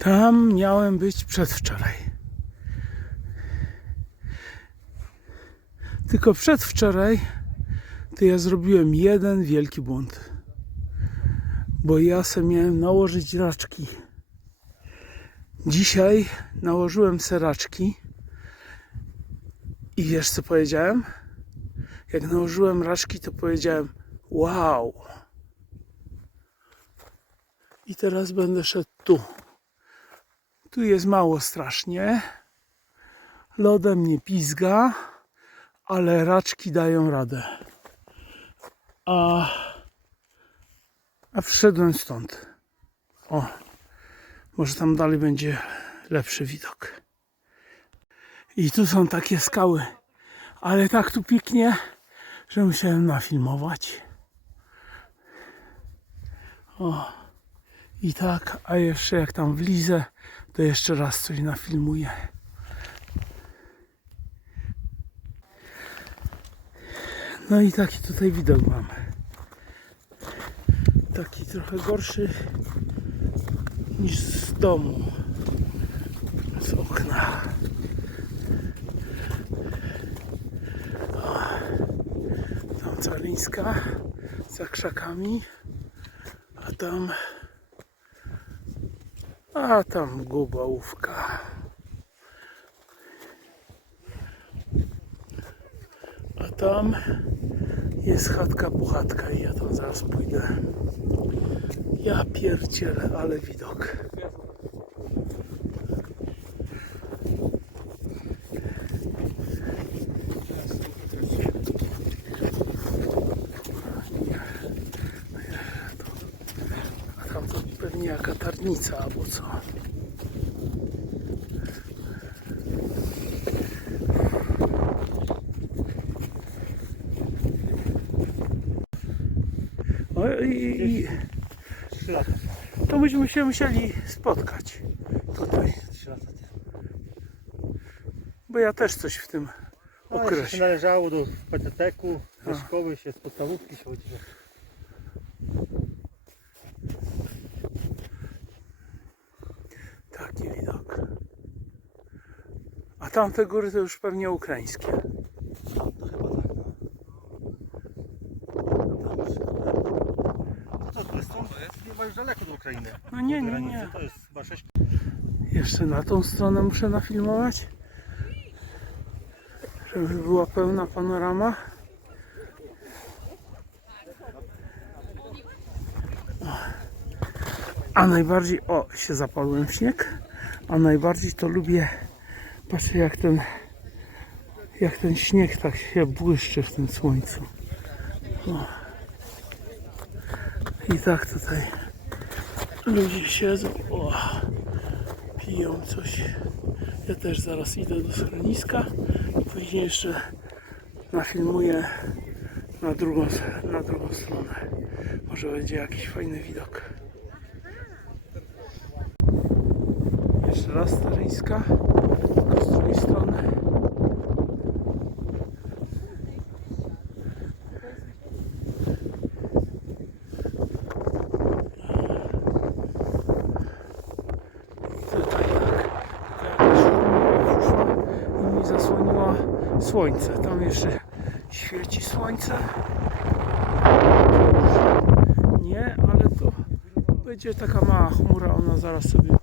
Tam miałem być przedwczoraj. Tylko przedwczoraj to ja zrobiłem jeden wielki błąd. Bo ja sobie miałem nałożyć raczki. Dzisiaj nałożyłem seraczki i wiesz co powiedziałem? Jak nałożyłem raczki, to powiedziałem wow. I teraz będę szedł tu. Tu jest mało strasznie. Lodem nie pizga, ale raczki dają radę. A, a wszedłem stąd. O, może tam dalej będzie lepszy widok. I tu są takie skały, ale tak tu pięknie, że musiałem nafilmować. I tak, a jeszcze jak tam wlizę, to jeszcze raz coś nafilmuję. No i taki tutaj widok mam. Taki trochę gorszy niż z domu. Z okna. Tam Calińska za krzakami. A tam a tam gubałówka. A tam jest chatka puchatka i ja tam zaraz pójdę. Ja pierdzielę, ale widok. A tam to pewnie jaka tarnica albo co. O, i, i, to byśmy się musieli spotkać tutaj, bo ja też coś w tym No, się okresie. należało do PTT-ku, ze szkoły się, z podstawówki się chodziło. Taki widok. A tamte góry to już pewnie ukraińskie. To chyba tak, no. Co to jest? To jest chyba już daleko do Ukrainy. No nie, nie, nie. To jest chyba 6 Jeszcze na tą stronę muszę nafilmować, żeby była pełna panorama. A najbardziej, o, się zapadłem w śnieg, a najbardziej to lubię, patrzę jak ten, jak ten śnieg tak się błyszczy w tym słońcu. O. I tak tutaj ludzie siedzą, o piją coś. Ja też zaraz idę do schroniska i później jeszcze nafilmuję na drugą, na drugą stronę. Może będzie jakiś fajny widok. Jeszcze raz tylko z drugiej strony. Tutaj tak. Mi zasłoniła słońce. Tam jeszcze świeci słońce. Nie, ale to będzie taka mała chmura, ona zaraz sobie